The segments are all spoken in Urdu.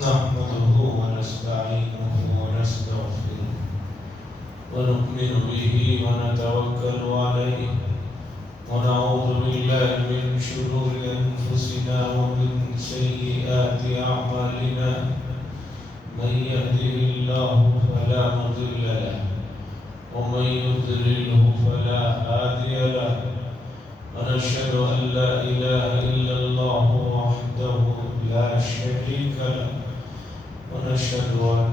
نحمده ونستعينه ونستغفره ونؤمن به ونتوكل عليه ونعوذ بالله من شرور أنفسنا ومن سيئات أعمالنا من يهده الله فلا مضل له ومن يضلله فلا هادي له ونشهد أن لا إله إلا الله وحده لا شريك له ونشهد أن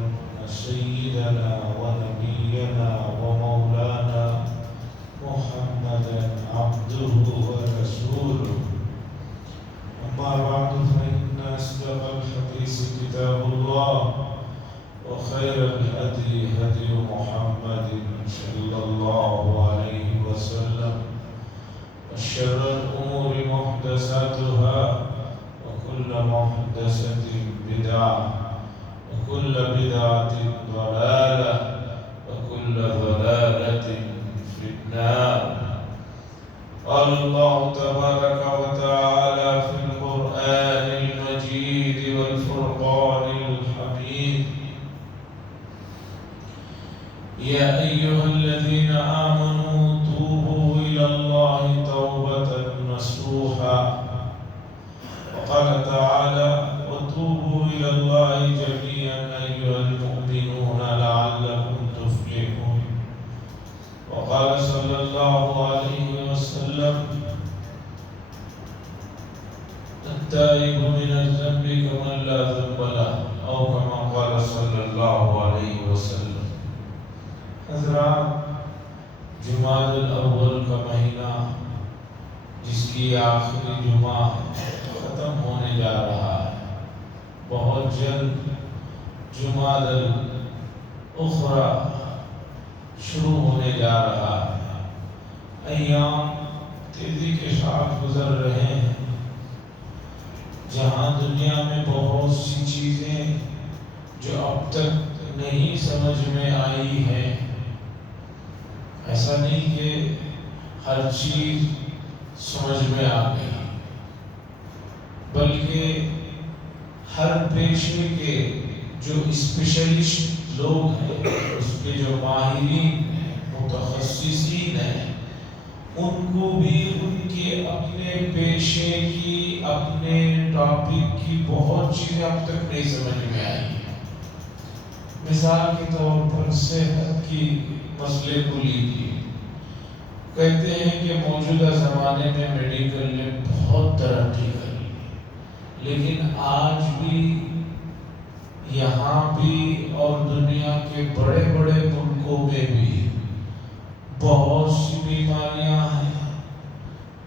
سيدنا ونبينا ومولانا محمدا عبده ورسوله أما بعد فإن أصدق الحديث كتاب الله وخير الهدي هدي محمد صلى الله عليه وسلم وشر الأمور محدثاتها وكل محدثة بدعة وكل بدعة ضلالة وكل ضلالة في النار. قال الله تبارك وتعالى في القرآن المجيد والفرقان الحميد: يا أيها الذين آمنوا توبوا إلى الله توبة نصوحا. وقال تعالى: وتوبوا إلى الله جميعا أيها المؤمنون لعلكم تفلحون. وقال صلى الله عليه وسلم: التائب من الذنب كمن لا ذنب له، أو كما قال صلى الله عليه وسلم. حضرات، جمادی الاول کا مہینہ جس کی آخری جمعہ ختم ہونے جا رہا ہے، بہت جلد جمادی الاخری شروع ہونے جا رہا ہے۔ ایام تیزی کے ساتھ گزر رہے ہیں، جہاں دنیا میں بہت سی چیزیں جو اب تک نہیں سمجھ میں آئی ہیں، ایسا نہیں کہ ہر چیز سمجھ میں آ گئی، بلکہ ہر پیشے کے جو اسپیشلسٹ لوگ ہیں، اس کے جو ماہرین ہیں، متخصصین ہیں، ان کو بھی ان کے اپنے پیشے کی، اپنے ٹاپک کی بہت چیزیں اب تک نہیں سمجھ میں آئی ہیں۔ مثال کے طور پر صحت کی مسئلے کو لیجیے۔ کہتے ہیں کہ موجودہ زمانے میں میڈیکل نے بہت ترقی کری، لیکن آج بھی یہاں بھی اور دنیا کے بڑے بڑے ملکوں میں بھی بہت سی بیماریاں ہیں۔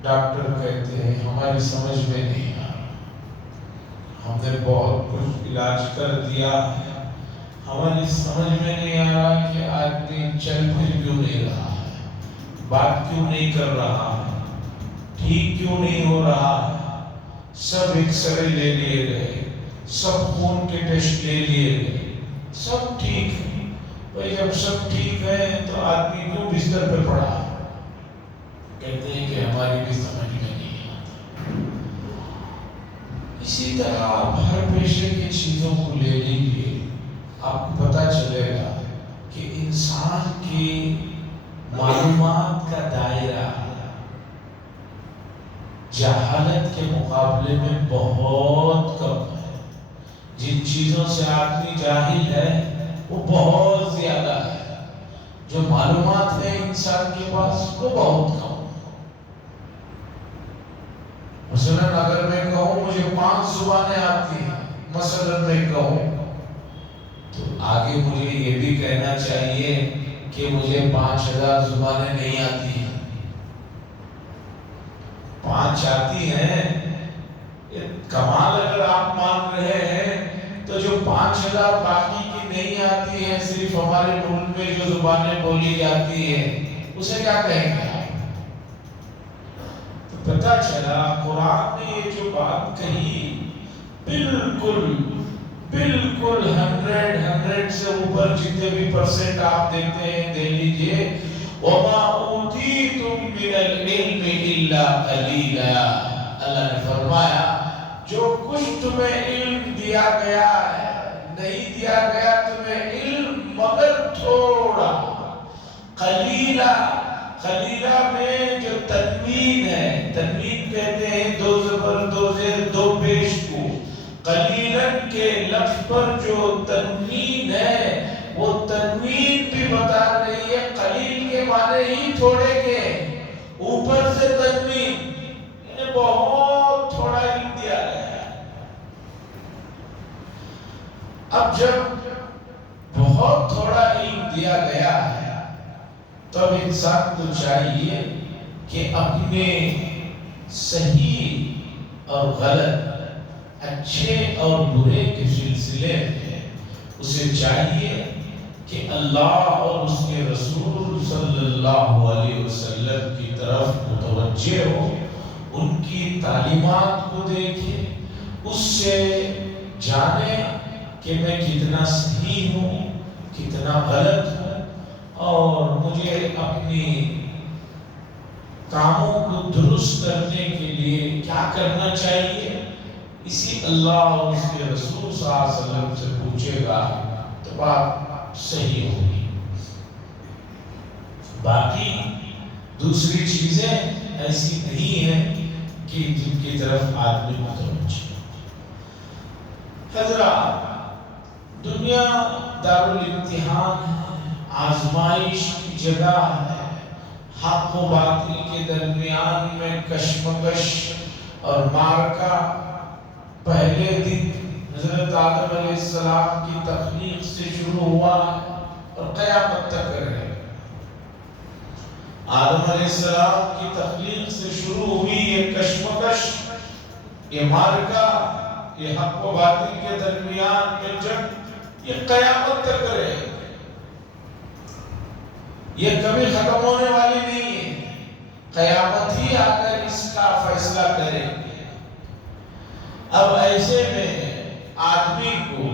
ڈاکٹر کہتے ہیں ہماری سمجھ میں نہیں آ رہا، ہم نے بہت کچھ علاج کر دیا ہے، ہماری سمجھ میں نہیں آ رہا کہ آدمی چل پھر کیوں نہیں رہا ہے، بات کیوں نہیں کر رہا ہے، ٹھیک کیوں نہیں ہو رہا ہے۔ سب ایکس رے لے لیے گئے، سب خون کے ٹیسٹ لے لیے گئے، سب ٹھیک ہے۔ بھائی جب سب ٹھیک ہے تو آدمی کیوں بستر پہ پڑا ہے؟ کہتے ہیں کہ ہماری بھی سمجھ میں نہیں آتا۔ اسی طرح آپ ہر پیشے کی چیزوں کو لے لیجیے، آپ کو پتہ چلے گا کہ انسان کی معلومات کا دائرہ جہالت کے مقابلے میں بہت کم ہے۔ جن چیزوں سے آدمی جاہل ہے وہ بہت زیادہ ہے، جو معلومات ہے انسان کے پاس وہ بہت کم ہے۔ مثلا اگر میں کہوں مجھے 5 زبانیں آتی ہیں، مثلا میں کہوں، تو آگے مجھے یہ بھی کہنا چاہیے کہ مجھے 5000 زبانیں نہیں آتی ہیں۔ 5 آتی ہیں، کمال اگر آپ مان رہے ہیں، تو جو 5000 باقی کی نہیں آتی ہیں، صرف ہمارے ملک میں جو زبانیں بولی جاتی ہیں، اسے کیا کہیں گے آپ؟ تو پتہ چلا قرآن نے یہ جو بات کہی بالکل 100 سے اوپر جتنے بھی پرسنٹ آپ دیتے ہیں دے لیجئے۔ وَمَا أُوتِيتُم مِّنَ الْعِلْمِ إِلَّا قَلِيلًا، اللہ نے فرمایا جو کچھ تمہیں علم دیا گیا ہے دیا گیا تمہیں علم مگر تھوڑا. قلیلہ، قلیلہ میں جو تنوین ہے، تنوین کہتے ہیں دو زبر دو زیر دو پیش کو. قلیلاً کے لفظ پر جو تنوین ہے وہ تنوین بھی بتا رہی ہے قلیل کے معنی ہی تھوڑے کے، اوپر سے تنوین، انہیں بہت تھوڑا علم دیا گیا ہے. اب جب بہت تھوڑا علم دیا گیا ہے تب انسان کو چاہیے کہ اپنے صحیح اور غلط، اچھے اور برے کے سلسلے میں اسے چاہیے کہ اللہ اور اس کے رسول صلی اللہ علیہ وسلم کی طرف متوجہ ہو، ان کی تعلیمات کو دیکھے، اس سے جانے کہ میں کتنا صحیح ہوں، کتنا غلط ہوں، اور مجھے اپنی کاموں کو درست کرنے کے لیے کیا کرنا چاہیے. اسی اللہ اور اس کے رسول صلی اللہ علیہ وسلم سے پوچھے گا تو بات صحیح ہوگی. باقی دوسری چیزیں ایسی نہیں ہیں کہ جن کی طرف آدمی متوجہ. حضرات، دنیا دارالامتحان ہے، آزمائش کی جگہ ہے. حق و باطل کے درمیان میں کشمکش اور مارکا پہلے دن حضرت آدم علیہ السلام کی تخلیق سے شروع ہوا اور قیامت تک رہے. آدم علیہ السلام کی تخلیق سے شروع ہوئی یہ کشمکش، یہ مارکا، یہ حق و باطل کے درمیان میں جنگ، یہ قیامت تک رہے. یہ کبھی ختم ہونے والی نہیں ہے. قیامت ہی آ کر اس کا فیصلہ کرے گی. اب ایسے میں آدمی کو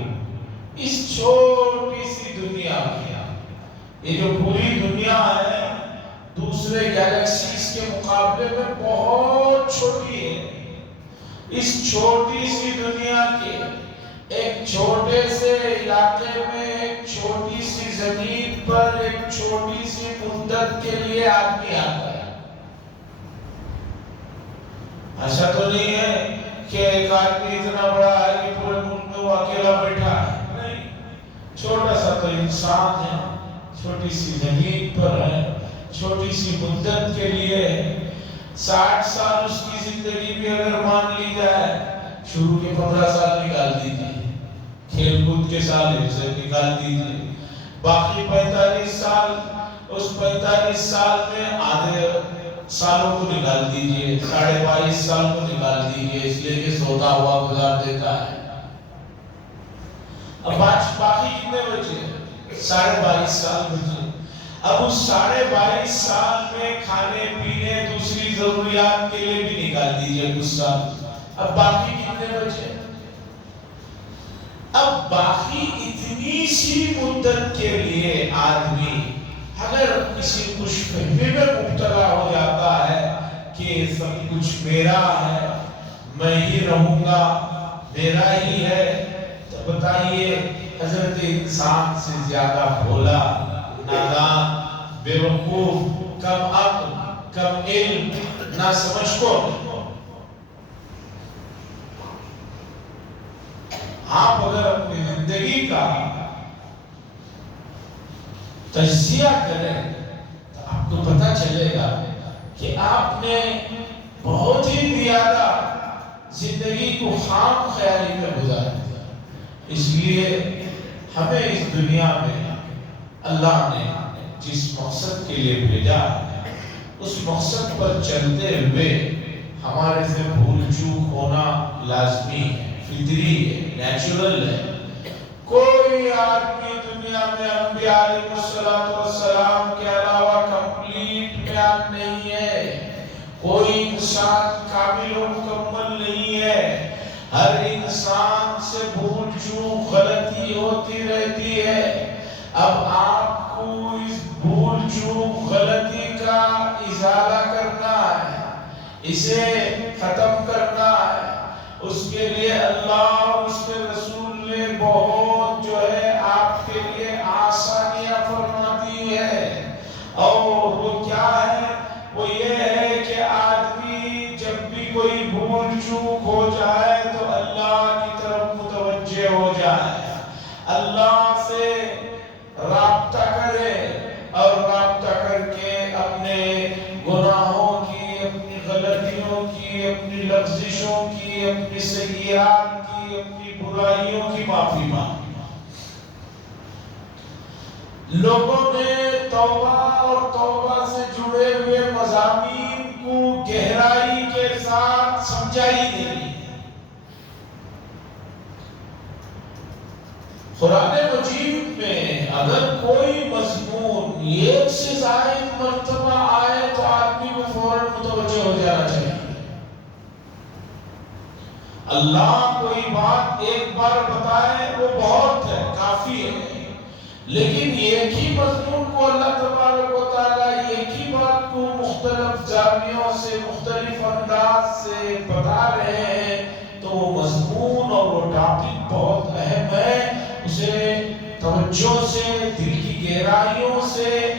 اس چھوٹی سی دنیا میں، یہ جو پوری دنیا ہے دوسرے گیلیکسیز کے مقابلے میں بہت چھوٹی ہے. اس چھوٹی سی دنیا کے ایک چھوٹے سے علاقے میں، ایک چھوٹی سی زمین پر، ایک چھوٹی سی مدت کے لیے آدمی آتا ہے. ایسا تو نہیں ہے کہ ایک آدمی اتنا بڑا ہے کہ پورے ملک میں وہ اکیلا بیٹھا ہے. نہیں، چھوٹا سا تو انسان ہے، چھوٹی سی زمین پر ہے، چھوٹی سی مدت کے لیے. 60 سال اس کی زندگی بھی اگر مان لی جائے، شروع کے 15 سال نکال دیجیے، کھیل کود کے سال سے نکال دیجیے، باقی 45 سال، اس 45 سال میں آدھے سالوں کو نکال دیجیے، 22.5 سال کو نکال دیجیے، اس لیے کہ سوتا ہوا گزار دیتا ہے. اب باقی کتنے بچے؟ 22.5 سال بچے. اب اس 22.5 سال میں کھانے پینے دوسری ضروریات کے لیے بھی نکال دیجیے کچھ سال. اب باقی کتنے بچے؟ اب باقی اتنی سی مدت کے لیے آدمی اگر کسی خوش فہمی میں مبتلا ہو جاتا ہے کہ سب کچھ میرا ہے، میں ہی رہوں گا، میرا ہی ہے، تو بتائیے حضرت انسان سے زیادہ بھولا، نادان، بے وقوف، کم عقل، کم علم، نہ سمجھ کو. آپ اگر اپنی زندگی کا تجزیہ کریں تو آپ کو پتہ چلے گا کہ آپ نے بہت ہی زیادہ زندگی کو خام خیالی میں گزار دیا. اس لیے ہمیں اس دنیا میں اللہ نے جس مقصد کے لیے بھیجا اس مقصد پر چلتے ہوئے ہمارے سے بھول چوک ہونا لازمی ہے، فطری ہے، نیچرل ہے. کوئی آدمی دنیا میں انبیاء علیہ السلام کے علاوہ کمپلیٹ بیان نہیں ہے. کوئی انسان کامل و مکمل نہیں ہے. ہر انسان سے بھول چوک، غلطی ہوتی رہتی ہے. اب آپ کو اس بھول چوک، غلطی کا ازالہ کرنا ہے، اسے ختم کرنا ہے. اس کے لیے اللہ اور اس کے رسول نے بہت جو ہے متوجہ ہو جائے، اللہ سے رابطہ کرے اور رابطہ کر کے اپنے گناہوں کی، اپنی غلطیوں کی، اپنی لغزشوں کی، اپنی سیئات کی، اپنی برائیوں کی معافی مانگے۔ لوگوں نے توبہ اور توبہ سے جڑے ہوئے مضامین کو گہرائی کے ساتھ سمجھا ہی نہیں۔ قرآن مجید میں اگر کوئی مضمون ایک سے زائد مرتبہ آئے تو آدمی کو فوراً متوجہ ہو جانا چاہیے۔ اللہ کوئی بات ایک بار بتائے وہ بہت ہے، کافی ہے، لیکن ایک ہی مضمون کو اللہ تبارک و تعالیٰ ایک ہی بات کو مختلف زاویوں سے، مختلف انداز سے بتا رہے ہیں تو وہ مضمون اور وہ ٹاپک بہت اہم ہے۔ اسے توجہ سے، دل کی گہرائیوں سے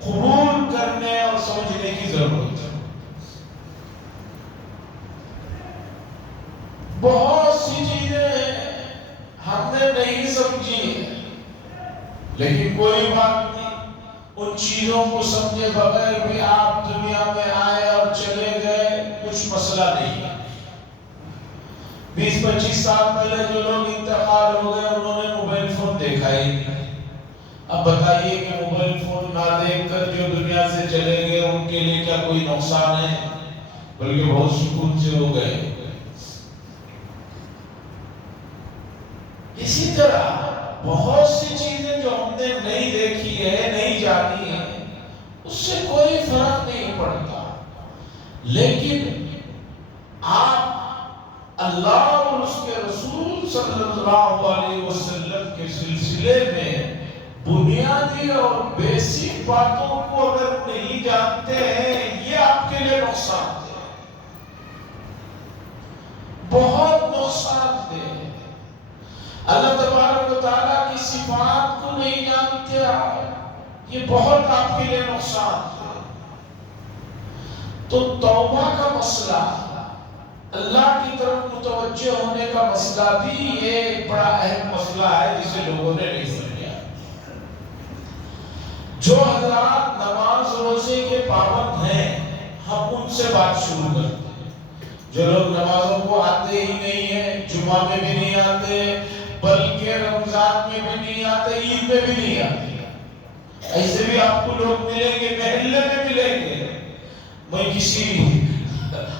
قبول کرنے اور سمجھنے کی ضرورت ہے۔ بہت سی چیزیں ہم نے نہیں سمجھی ہیں، لیکن کوئی بات نہیں، ان چیزوں کو سمجھے بغیر بھی آپ دنیا میں آئے اور چلے گئے، کچھ مسئلہ نہیں ہے۔ 20-25 سال پہلے جو لوگ انتقال ہو گئے انہوں نے موبائل فون دیکھا ہی نہیں۔ اب بتائیے کہ موبائل فون نہ دیکھ کر جو دنیا سے چلے گئے ان کے لیے کیا کوئی نقصان ہے؟ بلکہ بہت سکون سے ہو گئے۔ اسی طرح بہت سی چیزیں جو ہم نے نہیں دیکھی ہے، نہیں جانی ہے، اس سے کوئی فرق نہیں پڑتا، لیکن آپ اللہ اور اس کے رسول صلی اللہ علیہ وسلم کے سلسلے میں بنیادی اور بیسک باتوں کو اگر نہیں جانتے ہیں، یہ آپ کے لیے نقصان ہے، بہت نقصان دہ۔ اللہ تبارک و تعالیٰ کی صفات کو نہیں جانتے آپ، یہ بہت آپ کے لیے نقصان ہے۔ تو توبہ کا مسئلہ، اللہ کی طرف متوجہ ہونے کا مسئلہ بھی ایک بڑا اہم مسئلہ ہے جسے لوگوں نے نہیں سمجھا۔ جو حضرات نماز روزے کے پابند ہیں، ہم ان سے بات شروع کرتے ہیں۔ جو لوگ نمازوں کو آتے ہی نہیں ہیں، جمعہ میں بھی نہیں آتے، بلکہ رمضان میں بھی نہیں آتے، عید میں بھی نہیں آتے، ایسے بھی آپ کو لوگ ملیں گے، محلے میں ملیں گے۔ میں کسی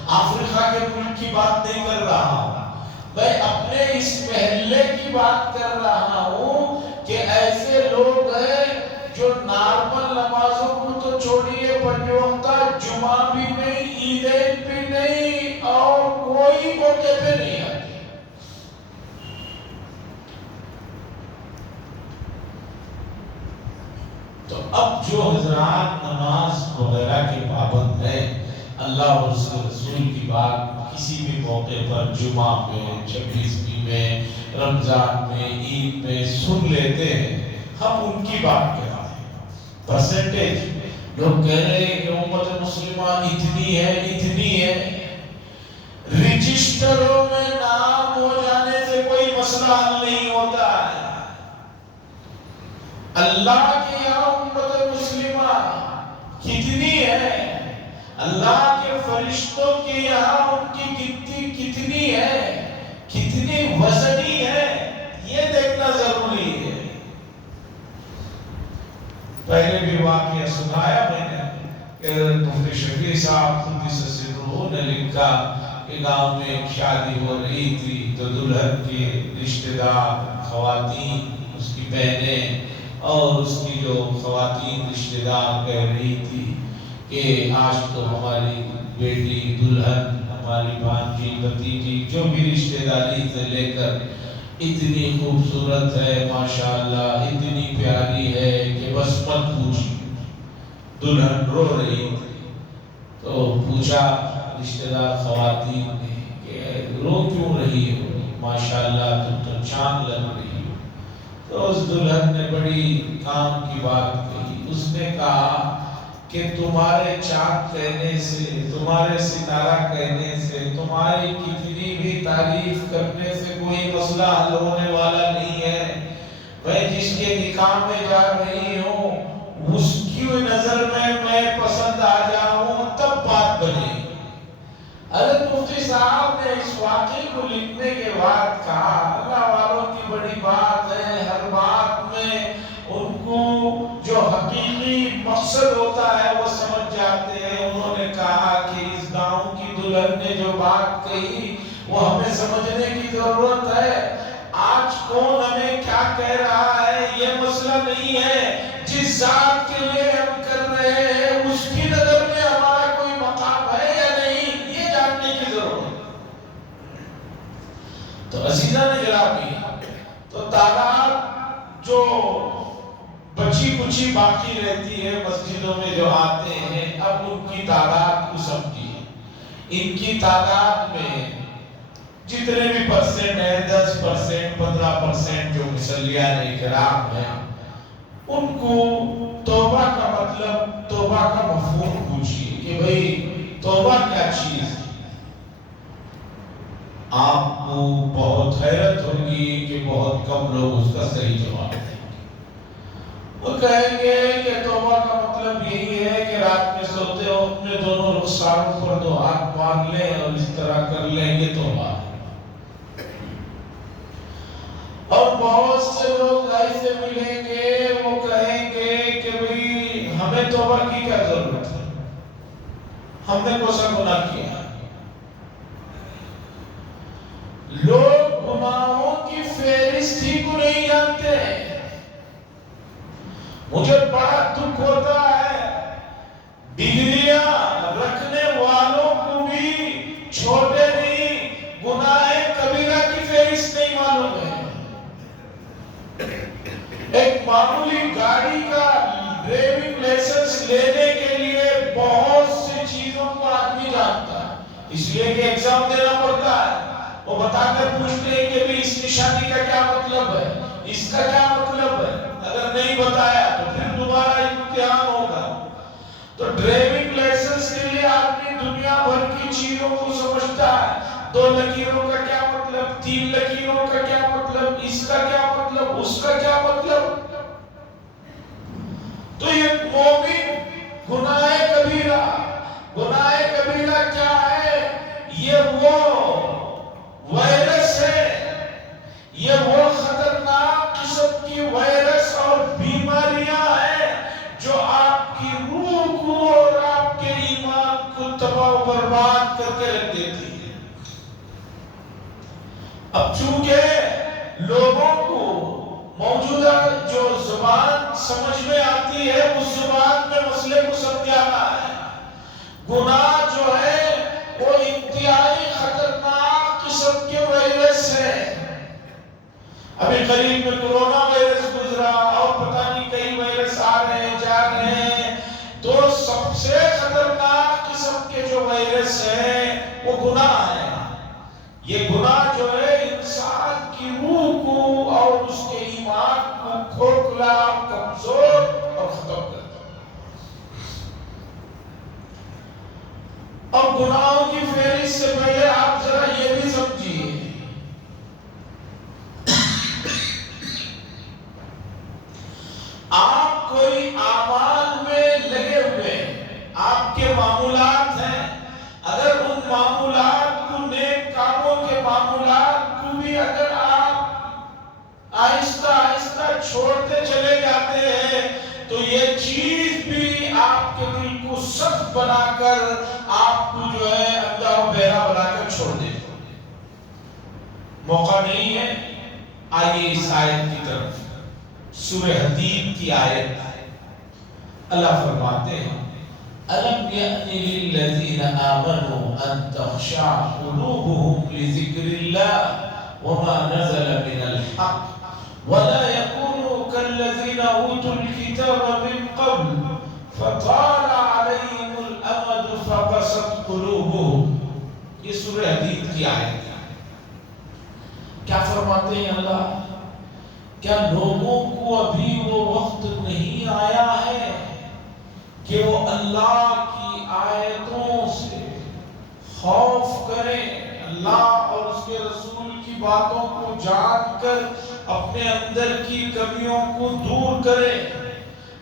افریقہ کے ملک کی بات نہیں کر رہا ہوں، میں اپنے اس محلے کی بات کر رہا ہوں کہ ایسے لوگ ہیں جو نارمل نمازوں کو تو چھوڑیے، پنجوقتہ جمعہ بھی نہیں، عیدین بھی نہیں، اور کوئی موقع پہ نہیں آتے۔ تو اب جو حضرات نماز وغیرہ کے پابند ہیں، اللہ اور اس کے رسول کی بات کسی بھی موقع پر، جمعہ میں، 26ویں میں، رمضان میں، عید میں سن لیتے ہیں، ہم ان کی بات کر رہے ہیں۔ پرسنٹیج لوگ کہہ رہے ہیں کہ امت مسلمہ اتنی ہے، اتنی ہے، رجسٹروں میں نام ہو جانے سے کوئی مسئلہ حل نہیں ہوتا ہے۔ اللہ کے یہاں امت مسلمہ کتنی ہے، اللہ کے فرشتوں کے یہاں ان کی گنتی کتنی ہے، کتنی وزنی ہے، یہ دیکھنا ضروری ہے۔ پہلے بھی واقعہ سنایا میں نے کہ مفتی شفیع صاحب قدس سرہ نے لکھا کہ گاؤں میں ایک شادی ہو رہی تھی تو دلہن کے رشتہ دار خواتین، اس کی بہنیں اور اس کی جو خواتین رشتہ دار کہہ رہی تھی کہ آج تو ہماری بیٹی دلہن، ہماری بھانجی، بھتیجی، جو بھی رشتہ داری سے لے کر اتنی خوبصورت ہے، ماشاءاللہ اتنی پیاری ہے کہ بس مت پوچھیے۔ دلہن رو رہی تھی تو پوچھا رشتہ دار خواتین نے کہ رو کیوں رہی ہو، ماشاءاللہ تم تو چاند لگ رہی ہو۔ تو اس دلہن نے بڑی کام کی بات کہی، اس نے کہا کہ تمہارے چاند کہنے سے، تمہارے ستارہ کہنے سے، تمہاری کتنی بھی تعریف کرنے سے کوئی مسئلہ حل ہونے والا نہیں ہے۔ میں جس کے نکاح میں جا رہی ہوں اس کی نظر میں پسند آ جاؤں تب بات بنے۔ حضرت مفتی صاحب نے اس واقعے کو لکھنے کے بعد کہا اللہ والوں کی بڑی بات ہے، ہر بات میں ان کو جو حقیقی مقصد ہوتا ہے وہ سمجھ جاتے ہیں۔ انہوں نے کہا کہ اس گاؤں کی دلہن نے جو بات کہی وہ ہمیں سمجھنے کی ضرورت ہے۔ آج کون ہمیں کیا کہہ رہا ہے یہ مسئلہ نہیں ہے، جس ذات کے لیے ہم کر رہے ہیں اس کی نظر میں ہمارا کوئی مقام ہے یا نہیں، یہ جاننے کی ضرورت ہے۔ تو عزیزان گرامی، تو تعداد جو بچی کچھی باقی رہتی ہے مسجدوں میں جو آتے ہیں، اب ان کی تعداد کو سمجھیے۔ ان کی تعداد میں جتنے بھی پرسنٹ ہیں، 10%، 15% جو مصلیان اکرام ہیں، ان کو توبہ کا مطلب، توبہ کا مفہوم پوچھئے کہ بھئی توبہ کیا چیز ہے۔ آپ کو بہت حیرت ہوگی کہ بہت کم لوگ اس کا صحیح جواب دیں گے۔ وہ کہیں گے کہ توبہ کا مطلب یہی ہے کہ رات میں سوتے ہو اپنے دونوں رخساروں پر 2 ہاتھ مار لیں اور اس طرح کر لیں گے توبہ۔ اور بہت سے لوگ ایسے ملیں گے وہ کہیں گے کہ بھئی ہمیں توبہ کی کیا ضرورت ہے، ہم نے کون سا گناہ کیا ہے۔ لوگ گناہوں کی فہرست ہی کو نہیں جانتے۔ مجھے بڑا دکھ ہوتا ہے ڈگریاں رکھنے والوں کو بھی چھوٹے نہیں گناہ کبیرہ کی فہرست نہیں معلوم ہے۔ ایک معمولی گاڑی کا ڈرائیونگ لائسنس لینے کے لیے بہت سی چیزوں کو آدمی جانتا ہے، اس لیے کہ ایگزام دینا پڑتا ہے۔ وہ بتا کر پوچھتے ہیں کہ بھی اس نشانی کا کیا مطلب ہے، اس کا کیا مطلب ہے، اگر نہیں بتایا تو پھر دوبارہ امتحان ہوگا۔ تو ڈرائیونگ لائسنس کے لیے آدمی دنیا بھر کی چیزوں کو سمجھتا ہے۔ 2 لکیروں کا کیا مطلب، 3 لکیروں کا کیا مطلب، اس کا کیا مطلب، اس کا کیا مطلب۔ تو یہ مومن گناہ کبیرہ، گناہ کبیرہ کیا ہے؟ یہ وہ وائرس ہے، یہ وہ خطرناک قسم کی وائرس اور بیماریاں ہیں جو آپ کی روح کو اور آپ کے ایمان کو تباہ و برباد کر کے رکھ دیتی ہے۔ اب چونکہ لوگوں کو موجودہ جو زبان سمجھ میں آتی ہے اس زبان میں مسئلے کو سمجھانا ہے۔ گناہ جو ہے وہ انتہائی خطرناک قسم کے وائرس ہے۔ ابھی قریب میں کرونا وائرس گزرا اور پتہ نہیں کئی وائرس آ رہے ہیں جا رہے ہیں، تو سب سے خطرناک قسم کے جو وائرس ہیں وہ گناہ ہے۔ یہ گناہ جو ہے انسان کی روح کو اور اس کے ایمان کو کھوکھلا، کمزور اور ختم کرتا ہے۔ اور گناہوں کی فہرست سے پہلے آپ ذرا یہ بھی سمجھیے، آپ کوئی اعمال میں لگے ہوئے ہیں، آپ کے معمولات ہیں، اگر ان معمولات کو، نیک کاموں کے معمولات کو بھی اگر آپ آہستہ آہستہ چھوڑتے چلے جاتے ہیں تو یہ چیز بھی آپ کے دل کو سخت بنا کر آپ کو جو ہے اندھا و بہرا بنا کر چھوڑ دے۔ موقع نہیں ہے، آئیے اس آیت کی طرف، سورہ حدید کی آیت۔ اللہ فرماتے ہیں أَلَمْ يَأْنِ لِلَّذِينَ آمَنُوا أَن تَخْشَعَ قُلُوبُهُمْ لِذِكْرِ اللَّهِ وَمَا نَزَلَ مِنَ الْحَقِّ وَلَا يَكُونُوا كَالَّذِينَ أُوتُوا الْكِتَابَ مِن قَبْلُ فَطَالَ عَلَيْهِمُ الْأَمَدُ فَقَسَتْ قُلُوبُهُمْ۔ یہ سورہ حدید کی آیت ہے۔ کیا فرماتے ہیں اللہ؟ کیا لوگوں کو ابھی وہ وقت نہیں آیا ہے کہ وہ اللہ کریں، اللہ اور اس کے رسول کی باتوں کو جان کر اپنے اندر کی کمیوں کو دور کریں،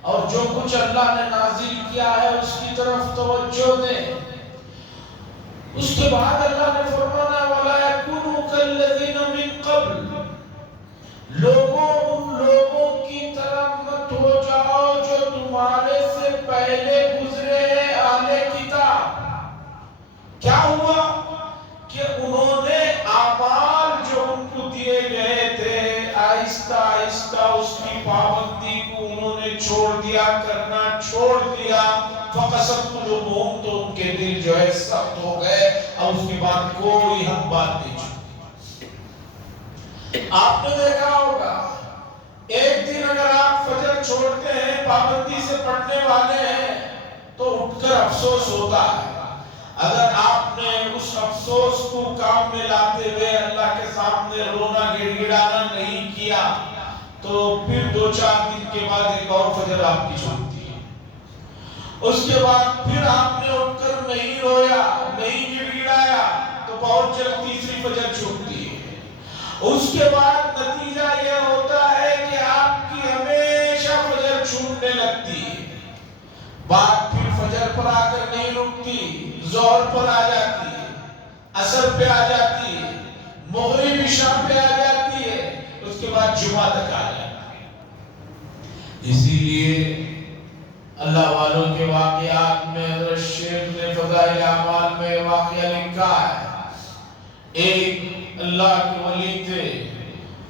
اور جو کچھ اللہ نے نازل کیا ہے اس کی طرف توجہ دیں۔ اس کے بعد اللہ نے فرمانا وَلَا يَكُونُوا كَالَّذِينَ مِن قَبْلُ، لوگوں ان لوگوں کی طرح مت ہو جاؤ جو تمہارے سے پہلے گزرے ہیں اہل کتاب۔ کیا ہوا کہ انہوں نے اعمال جو ان کو دیے گئے تھے آہستہ آہستہ اس کی پابندی کو انہوں نے چھوڑ دیا، کرنا چھوڑ دیا۔ فَقَسَتْ قُلُوبُهُمْ، تو ان کے دل جو ہے سخت ہو گئے، اور اس کے بعد کوئی حق بات نہیں چھوڑی۔ آپ نے دیکھا ہوگا ایک دن اگر آپ فجر چھوڑتے ہیں، پابندی سے پڑھنے والے ہیں، تو اٹھ کر افسوس ہوتا ہے۔ اگر آپ نے اس افسوس کو کام میں لاتے ہوئے اللہ کے سامنے رونا گڑ گڑانا نہیں کیا، تو پھر 2-4 دن کے بعد ایک اور فجر آپ کی چھوٹتی ہے۔ اس کے بعد پھر آپ نے اٹھ کر نہیں رویا، نہیں گڑ گڑایا، تو بہت جلد تیسری فجر چھوٹتی ہے۔ اس کے بعد نتیجہ یہ ہوتا ہے کہ آپ کی ہمیشہ فجر چھوٹنے لگتی ہے۔ بات پھر فجر پر آ کر نہیں رکتی، ظہر پر آ جاتی ہے، عصر پہ آ جاتی ہے، مغرب عشاء پہ آ جاتی ہے، اس کے بعد جمعہ تک آ جاتی ہے۔ اسی لیے اللہ والوں کے واقعات میں حضرت شیخ نے فضائل اعمال میں واقعہ لکھا ہے۔ ایک اللہ کے ولی تھے،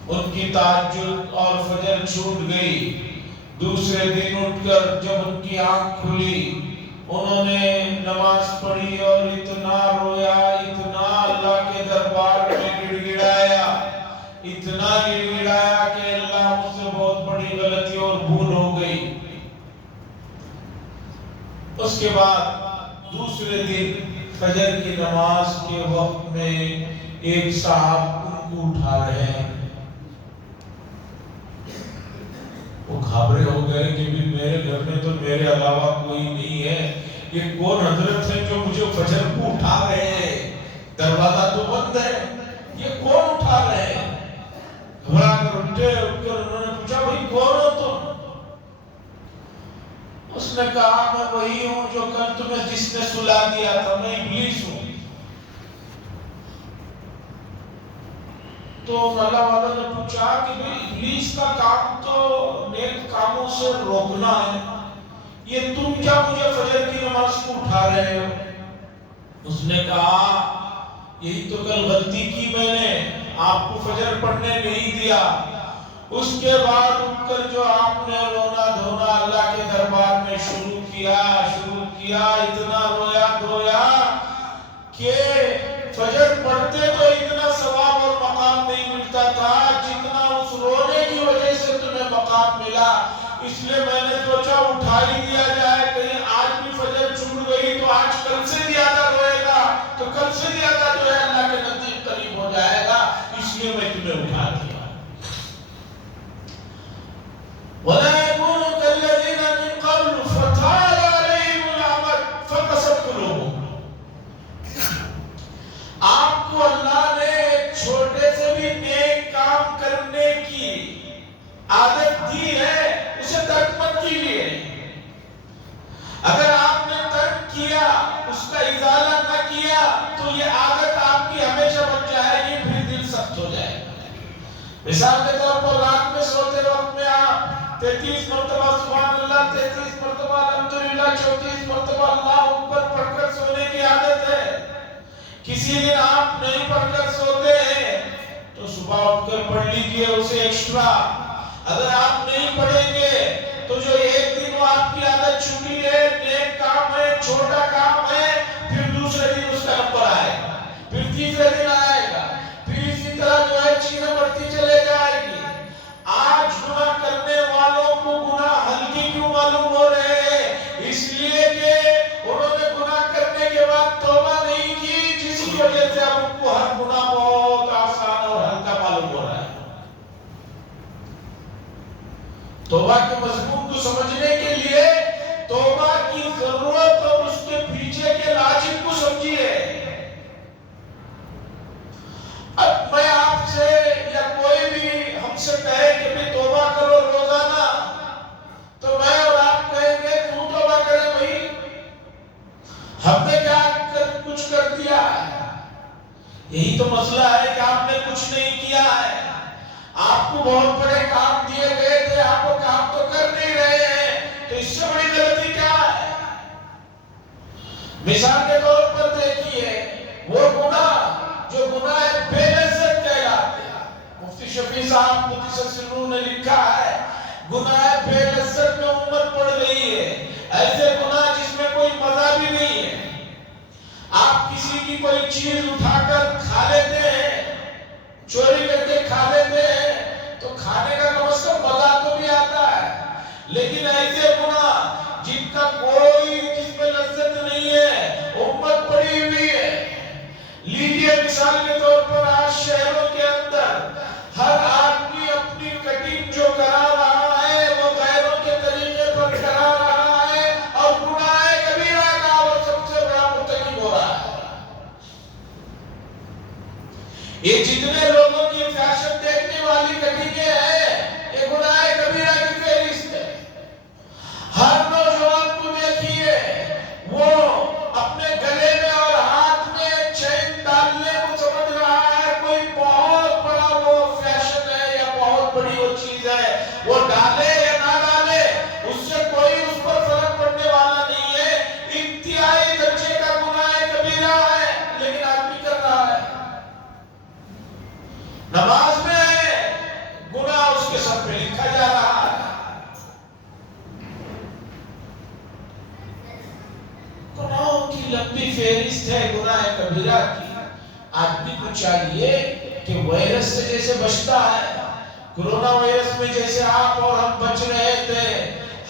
ان کی تہجد اور فجر چھوٹ گئی۔ دوسرے دن اٹھ کر جب ان کی آنکھ کھلی، انہوں نے نماز پڑھی اور اتنا رویا، اتنا اللہ کے دربار میں گڑ گڑایا، اتنا گڑ گڑایا کہ اللہ مجھ سے بہت بڑی غلطی اور بھول ہو گئی۔ اس کے بعد دوسرے دن فجر کی نماز کے وقت میں ایک صاحب ان کو اٹھا رہے ہیں۔ وہ گھبرے ہو گئے کہ بھی میرے گھر میں تو میرے علاوہ کوئی نہیں ہے، یہ کون حضرت ہے جو مجھے فجر کو اٹھا رہے ہیں؟ دروازہ تو بند ہے، یہ کون اٹھا رہے ہیں؟ گھبرا کر اٹھے، اٹھ کر انہوں نے پوچھا بھائی کون ہو تم؟ اس نے کہا میں وہی ہوں جو کل تمہیں جس نے سلا دیا تھا، میں ابلیس ہوں۔ تو اللہ والا نے پوچھا کہ ابلیس کا کام تو نیک کاموں سے روکنا ہے، یہ تم کیا مجھے فجر کی نماز کو اٹھا رہے ہو؟ اس نے کہا یہی تو کل غلطی کی میں نے، آپ کو فجر پڑھنے نہیں دیا۔ اس کے بعد اٹھ کر جو آپ نے رونا دھونا اللہ کے دربار میں شروع کیا، اتنا رویا دھویا کہ فجر پڑھتے تو اتنا ثواب اور مقام نہیں ملتا تھا جتنا اس رونے کی وجہ سے تمہیں مقام ملا۔ اس لیے میں نے سوچا اٹھا ہی دیا جائے، کہیں آج بھی فجر چھوٹ گئی تو آج کل سے زیادہ روئے گا، تو کل سے زیادہ جو ہے اللہ کے نزدیک قریب ہو جائے گا، اس لیے میں تمہیں اٹھا دیا۔ وَلَا يَكُونُوا كَالَّذِينَ مِن قَبْلُ فَطَالَ عَلَيْهِمُ الْأَمَدُ فَقَسَتْ قُلُوبُهُمْ۔ آپ کو اللہ نے ایک چھوٹے سے بھی نیک کام کرنے کی عادت دی ہے، اسے ترک مت کیجیے۔ اگر آپ نے ترک کیا، اس کا ازالہ نہ کیا، تو یہ عادت آپ کی ہمیشہ بن جائے گی، پھر دل سخت ہو جائے گا۔ مثال کے طور پر رات میں سوتے وقت میں آپ 33 مرتبہ سبحان اللہ، 33 مرتبہ الحمدللہ، 34 مرتبہ اللہ اکبر پڑھ کر سونے کی عادت ہے۔ کسی دن آپ نہیں پڑھ کر سوتے ہیں تو صبح اٹھ کر پڑھ لیجئے اسے ایکسٹرا۔ اگر آپ نہیں پڑھیں گے تو جو ایک دن وہ آپ کی عادت چھوٹی ہے، نیک کام ہے، چھوٹا کام ہے، پھر دوسرے دن اس کا نمبر آئے گا، پھر تیسرے دن آئے گا، پھر اسی طرح جو ہے چیزیں بڑھتی چلے جائے گی۔ آج گناہ کرنے والوں کو گناہ ہلکی کیوں معلوم ہو رہے ہیں؟ اس لیے کہ انہوں نے گناہ کرنے کے بعد توبہ نہیں کی، جس کی وجہ سے اب ان کو ہر گناہ بہت آسان اور ہلکا معلوم ہو رہا ہے۔ توبہ کے مضمون کو سمجھنے کے لیے توبہ کی ضرورت اور اس کے پیچھے کے لاجب کو سمجھیے۔ رہے، آپ وہ کام تو کر نہیں رہے ہیں، تو اس سے بڑی غلطی کیا ہے؟ مثال کے طور پر دیکھیے وہ گناہ جو گناہ بے لذت کہلاتے ہیں، مفتی شفیع صاحب قدس سرور نے لکھا ہے گناہ بے لذت میں امت پڑ گئی ہے، ایسے گناہ جس میں کوئی مزہ بھی نہیں ہے۔ آپ کسی کی کوئی چیز اٹھا کر کھا لیتے ہیں، چوری کر کے کھا لیتے ہیں، تو کھانے کا کم از کم مزہ تو بھی آتا ہے، لیکن ایسے گناہ جن کا کوئی جس میں لذت نہیں ہے، امت پڑی ہوئی ہے۔ لیجیے مثال کے طور پر آج شہروں کے اندر ہر آدمی اپنی کٹنگ جو کرا رہا ہے وہ غیروں کے طریقے پر کرا رہا ہے، اور گناہ کبیرہ کا وہ سب سے بڑا مرتکب ہو رہا ہے۔ یہ جتنے لوگوں کی فیشن دیکھنے والی کٹنگیں ہیں، یہ گناہ کبیرہ کی فہرست ہے۔ ہر نوجوان کو دیکھیے وہ اپنے گلے میں اور ہاتھ میں چین ڈالنے کو سمجھ رہا ہے کوئی بہت بڑا وہ فیشن ہے یا بہت بڑی وہ چیز ہے، وہ ڈالے یا نہ ڈالے اس سے کوئی اس پر فرق پڑنے والا نہیں ہے۔ انتہائی درجے کا گناہ کبیرہ ہے، لیکن آدمی کر رہا ہے۔ نماز میں گناہ اس کے سر پہ لکھا جا رہا ہے۔ گناہوں کی لمبی فہرست ہے گناہ کبیرہ کی۔ آدمی کو چاہیے کہ وائرس سے جیسے بچتا ہے، کرونا وائرس میں جیسے آپ اور ہم بچ رہے تھے،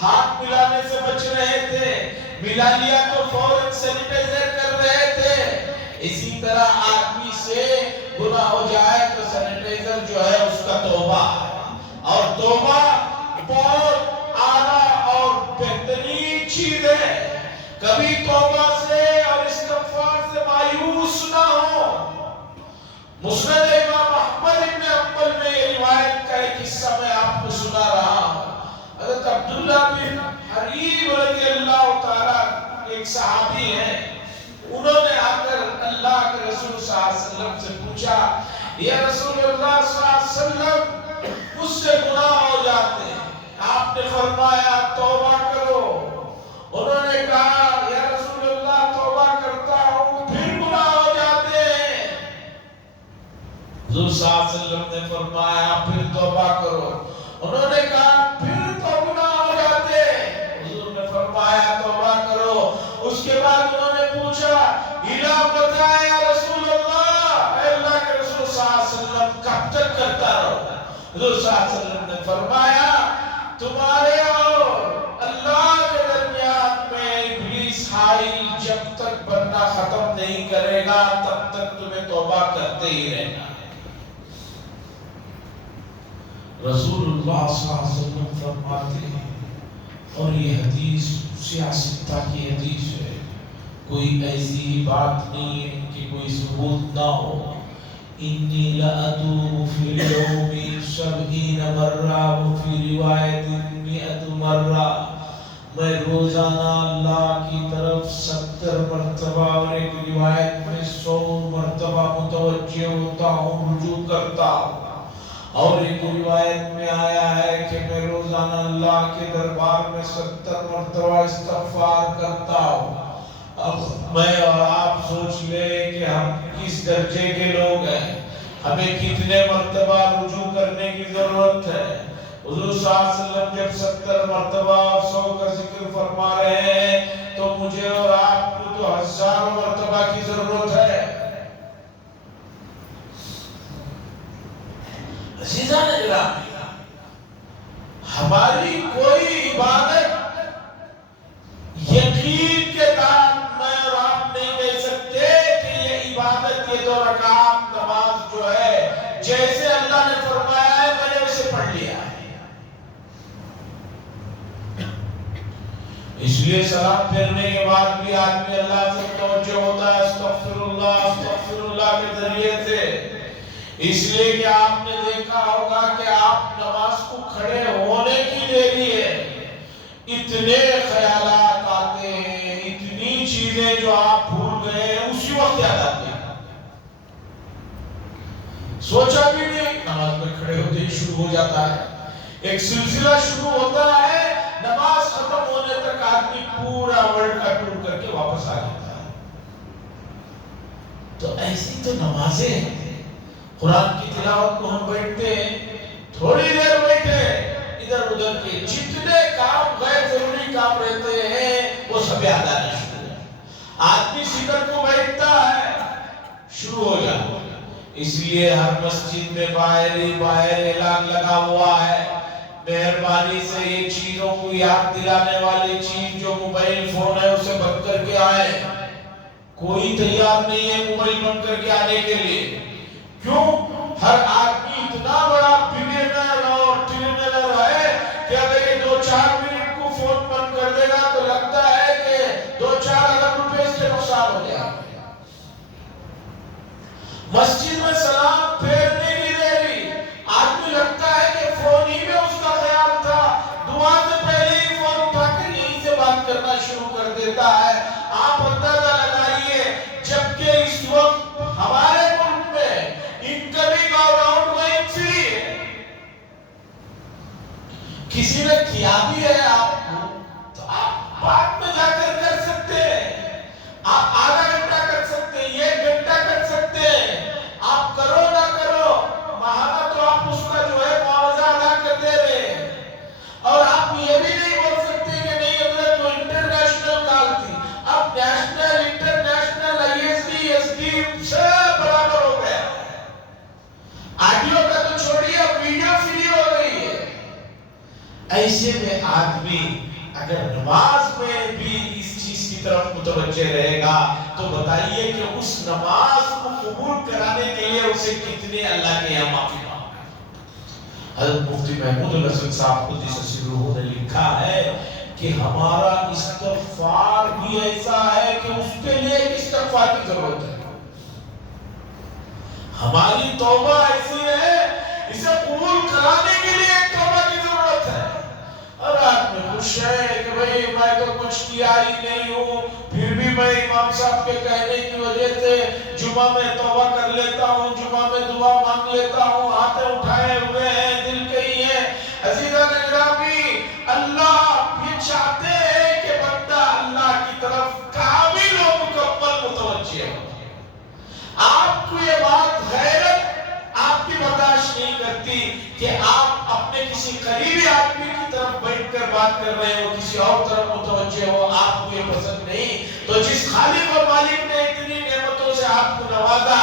ہاتھ ملانے سے بچ رہے تھے، ملا لیا تو فوراً سینیٹائزر کر رہے تھے، اسی طرح آدمی سے گناہ ہو جائے تو سینیٹائزر جو ہے اس کا توبہ، اور توبہ بہت اعلیٰ اور بہترین چیز ہے۔ کبھی توبہ سے اور استغفار سے مایوس نہ ہو۔ مسند امام احمد ابن حنبل میں یہ روایت کا ایک حصہ میں آپ کو سنا رہا ہوں۔ حضرت عبداللہ بن حریب رضی اللہ تعالیٰ ایک صحابی ہیں، انہوں نے آ کر اللہ کے رسول صلی اللہ علیہ وسلم سے پوچھا، یا رسول اللہ صلی اللہ علیہ وسلم مجھ سے گناہ ہو جاتے ہیں، آپ نے فرمایا توبہ کرو۔ انہوں نے کہا یا رسول اللہ توبہ کرتا ہوں پھر گناہ ہو جاتے ہیں۔ حضور صلی اللہ علیہ وسلم نے فرمایا پھر توبہ کرو۔ انہوں نے کہا پھر تو گناہ ہو جاتے ہیں۔ حضور نے فرمایا توبہ کرو۔ اس کے بعد انہوں نے پوچھا الا متی یا رسول اللہ، اے اللہ کے رسول صلی اللہ علیہ وسلم کب تک کرتا رہو؟ حضور صلی اللہ علیہ وسلم نے فرمایا تمہارے اور اللہ کے درمیان میں ابلیس حائل جب تک بندہ ختم نہیں کرے گا تب تک تمہیں توبہ کرتے ہی رہنا ہے۔ رسول اللہ صلی اللہ علیہ وسلم فرماتے ہیں، اور یہ حدیث سیاستہ کی حدیث ہے، کوئی ایسی بات نہیں ہے کہ کوئی ثبوت نہ ہو، انی لأتوب فی اليوم 70 مرہ وفی روایت 100 مرہ، میں روزانہ اللہ کی طرف 70 مرتبہ اور ایک روایت میں 100 مرتبہ متوجہ ہوتا ہوں، رجوع کرتا ہوں، اور ایک روایت میں آیا ہے کہ میں روزانہ اللہ کے دربار میں 70 مرتبہ استغفار کرتا ہوں۔ اب میں اور آپ سوچ لیں کہ ہم کس درجے کے لوگ ہیں، ہمیں کتنے مرتبہ رجوع کرنے کی ضرورت ہے۔ حضور صلی اللہ علیہ وسلم جب 70 مرتبہ اور 100 کا ذکر فرما رہے ہیں تو مجھے اور آپ کو تو ہزاروں مرتبہ کی ضرورت ہے۔ عزیزان گرامی، ہماری کوئی عبادت یقین کے ساتھ میں اور آپ نہیں کہہ سکتے کہ یہ عبادت، یہ 2 رکعت نماز جو ہے جیسے اللہ نے فرمایا ہے میں نے اسے پڑھ لیا ہے۔ اس لیے سلام پھرنے کے بعد بھی آدمی اللہ سے توجہ ہوتا ہے استغفر اللہ کے ذریعے سے، اس لیے کہ آپ نے دیکھا ہوگا کہ آپ نماز کو کھڑے ہونے کی دیری ہے، اتنے خیالات آتے ہیں، اتنی چیزیں جو آپ بھول گئے اسی وقت یاد آتے ہیں، سوچا بھی نہیں، نماز میں کھڑے ہوتے ہی شروع ہو جاتا ہے۔ ایک سلسلہ شروع ہوتا ہے، نماز ختم ہونے تک آدمی پورا ورلڈ کا ٹور کر کے واپس آ جاتا ہے۔ تو ایسی تو نمازیں ہیں۔ قرآن کی تلاوت کو ہم بیٹھتے ہیں، تھوڑی دیر بیٹھے، ادھر ادھر کے جتنے کام غیر ضروری کام رہتے ہیں وہ سب یاد آنا شروع ہو جاتا۔ آدمی ذکر کو بیٹھتا ہے، شروع ہو جاتا۔ اس لیے ہر مسجد میں باہر اعلان لگا ہوا ہے، مہربانی سے یہ چیزوں کو یاد دلانے والی چیز جو موبائل فون ہے اسے بند کر کے آئے۔ کوئی تیار نہیں ہے موبائل بند کر کے آنے کے لیے۔ کیوں؟ ہر آدمی اتنا بڑا بلینئر اور ٹریلینئر ہے کہ اگر یہ 2-4 منٹ کو فون بند کر دے گا تو لگتا ہے کہ 2-4 ارب روپے سے نقصان ہو جائے۔ مسجد میں سلام پھیرنے کی دیری، آدمی لگتا ہے کہ فون ہی میں اس کا خیال تھا، دعا سے پہلے ہی فون اٹھا کر یہیں سے بات کرنا شروع کر دیتا ہے۔ آپ اندازہ لگائیے، جبکہ اس وقت ہمارے ملک میں انکمنگ اور آؤٹ گوئنگ فری ہے۔ کسی نے کیا بھی ہے آپ کو تو آپ بعد میں جا کر سکتے ہیں، آپ آدھا گھنٹہ کر سکتے ہیں، 1 گھنٹہ کر سکتے ہیں، آپ کرو نہ کرو ماہانہ تو آپ اس کا جو ہے معاوضہ ادا کر دے رہے ہیں۔ اور آپ یہ بھی نہیں بول سکتے کہ نہیں حضرت وہ انٹرنیشنل کال تھی، اب نیشنل انٹرنیشنل ISD SD سب برابر ہو گیا۔ آڈیو کا تو چھوڑیے، اب ویڈیو فری ہو گئی ہے۔ ایسے میں آدمی اگر نماز میں بھی اس چیز کی طرف متوجہ رہے گا تو بتائیے کہ اس نماز کو قبول کرانے کے لیے اسے کتنے اللہ کے یہاں معافی مانگنا۔ حضرت مفتی محمود الحسن صاحب قدس سرہ نے لکھا ہے کہ ہمارا استغفار بھی ایسا ہے کہ اس کے لیے استغفار کی ضرورت ہے۔ ہماری توبہ ایسی ہے، اسے قبول کرانے کے لیے ایک توبہ کی ضرورت ہے۔ اور آدمی خوش ہے کہ بھئی میں تو کچھ کیا ہی نہیں ہوں، پھر بھی میں امام صاحب کے کہنے کی وجہ سے جمعہ میں توبہ کر لیتا ہوں، جمعہ میں دعا مانگ لیتا ہوں، ہاتھ اٹھائے ہوئے ہیں، دل کہیں ہے۔ عزیزان گرامی، اللہ یہ چاہتے ہیں کہ بندہ اللہ کی طرف کامل و مکمل متوجہ ہو۔ آپ کو یہ بات غیرت آپ کی برداشت نہیں کرتی کہ آپ اپنے کسی قریبی آدمی کی طرف بیٹھ کر بات کر رہے ہو، کسی اور طرف متوجہ ہو، آپ کو یہ پسند نہیں۔ تو جس خالق و مالک نے اتنی نعمتوں سے آپ کو نوازا،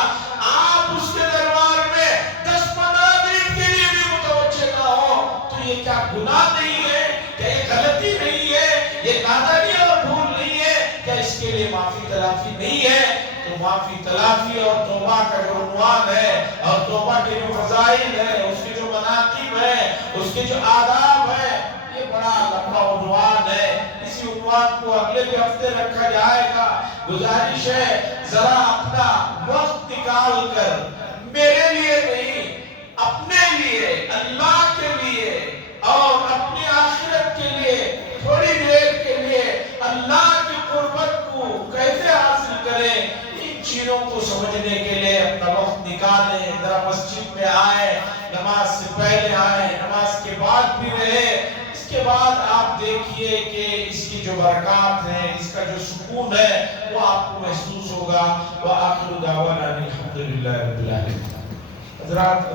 آپ اس کے دربار میں 10-15 منٹ کے لیے بھی متوجہ نہ ہو تو یہ کیا گناہ نہیں ہے؟ کیا یہ غلطی نہیں ہے؟ یہ نادانی اور بھول نہیں ہے؟ کیا اس کے لیے معافی تلافی نہیں ہے؟ تو معافی تلافی اور توبہ کا جو عنوان ہے اور توبہ کے جو فضائل ہے، اس کے جو مناقب ہے، اس کے جو آداب ہے، یہ بڑا لمبا عنوان ہے۔ اسی عنوان کو اگلے بھی ہفتے رکھا جائے گا۔ گزارش ہے ذرا اپنا وقت نکال کر میرے لیے نہیں، اپنے لیے، اللہ کے لیے اور اپنی آخرت کے لیے تھوڑی دیر کے لیے اللہ کی قربت کو کیسے حاصل کریں، چیزوں کو سمجھنے کے لیے اپنا وقت نکالیں۔ ذرا مسجد میں آئے، نماز سے پہلے آئے، نماز کے بعد بھی رہے۔ اس کے بعد آپ دیکھیے کہ اس کی جو برکات ہیں، اس کا جو سکون ہے وہ آپ کو محسوس ہوگا۔ وآخر دعوانا الحمدللہ رب العالمین۔ حضرات